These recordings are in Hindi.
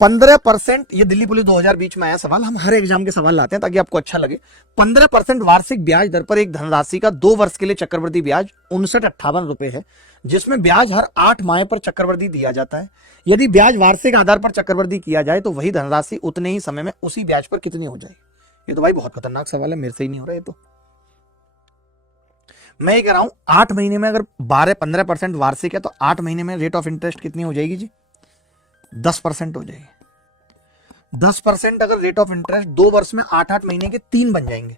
15%, ये दिल्ली पुलिस 2020 में आया सवाल, हम हर एग्जाम के सवाल लाते हैं ताकि आपको अच्छा लगे। 15% वार्षिक ब्याज दर पर एक धनराशि का 2 वर्ष के लिए चक्रवृद्धि ब्याज 5958 रुपए है, जिसमें ब्याज हर 8 माह पर चक्रवृद्धि दिया जाता है। यदि ब्याज वार्षिक आधार पर चक्रवृद्धि किया जाए तो वही धनराशि उतने ही समय में उसी ब्याज पर कितनी हो जाएगी? ये तो भाई बहुत खतरनाक सवाल है, मेरे से ही नहीं हो रहा ये तो। मैं ये कह रहा हूं 8 महीने में अगर 15% वार्षिक है तो 8 महीने में रेट ऑफ इंटरेस्ट कितनी हो जाएगी जी? 10% हो जाएगी। 10% अगर रेट ऑफ इंटरेस्ट 2 वर्ष में 8-8 महीने के 3 बन जाएंगे।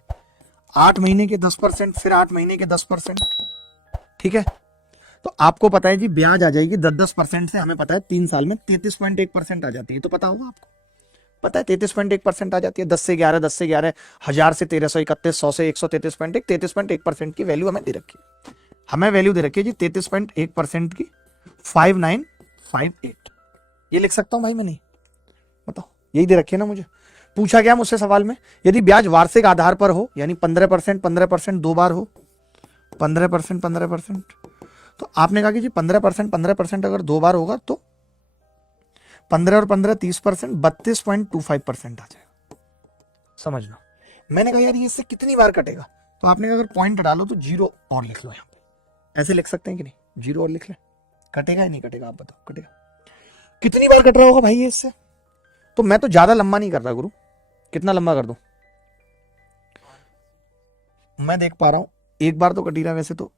8 महीने के 10%, फिर 8 महीने के 10%, ठीक है। तो आपको पता है जी ब्याज आ जाएगी 10-10% से, हमें पता है 3 साल में 33.1% आ जाती है, तो पता होगा आपको, पता है 33.1% आ जाती है। 10 से 11, 10 से 11, 1000 से 1331, 100 से 133.1, 33.1% की वैल्यू हमें दे रखी है। हमें वैल्यू दे रखी है जी 33.1% की 5958। ये लिख सकता हूं भाई मैं? नहीं, बताओ, यही दे रखी है ना मुझे। पूछा गया मुझसे सवाल में, यदि ब्याज वार्षिक आधार पर हो यानी 15% 2 बार हो, 15%, तो आपने कहा कि जी 15% अगर 2 बार होगा तो 15 और 15 30%, 32.25% आ जाएगा। समझ लो। मैंने कहा यार ये इससे कितनी बार कटेगा, तो आपने कहा अगर पॉइंट डालो तो 0 और लिख लो। यहाँ पे ऐसे लिख सकते हैं कि नहीं? 0 और लिख ले, कटेगा या नहीं कटेगा? आप बताओ, कटेगा। कितनी बार कट रहा होगा भाई ये इससे? तो मैं तो ज्यादा लंबा नहीं कर रहा गुरु, कितना लंबा कर दूं? मैं देख पा रहा हूं एक बार तो कट ही रहा, वैसे तो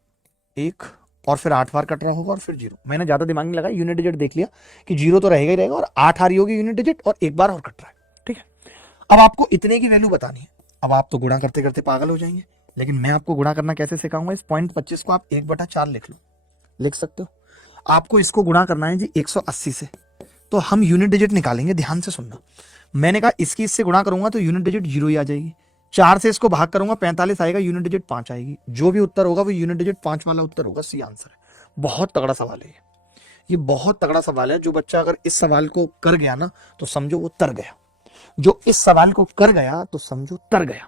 1 और फिर 8 बार कट रहा होगा और फिर 0। मैंने ज्यादा दिमाग नहीं लगाया, यूनिट डिजिट देख लिया कि 0 तो रहेगा ही रहेगा और 8 आ रही होगी यूनिट डिजिट और 1 बार और कट रहा है, ठीक है। अब आपको इतने की वैल्यू बतानी है। अब आप तो गुणा करते करते पागल हो जाएंगे, लेकिन मैं आपको गुणा करना कैसे सिखाऊंगा। इस 0.25 को आप 1/4 लिख लो, लिख सकते हो। आपको इसको गुणा करना है जी 180 से, तो हम यूनिट डिजिट निकालेंगे, ध्यान से सुनना। मैंने कहा इसकी इससे गुणा करूंगा तो यूनिट डिजिट 0 ही आ जाएगी। 4 से इसको भाग करूंगा 45 आएगा, यूनिट डिजिट 5 आएगी। जो भी उत्तर होगा वो यूनिट डिजिट 5 वाला उत्तर होगा, सी आंसर है। बहुत तगड़ा सवाल है ये बहुत तगड़ा सवाल है। जो बच्चा अगर इस सवाल को कर गया ना तो समझो वो तर गया, जो इस सवाल को कर गया तो समझो तर गया।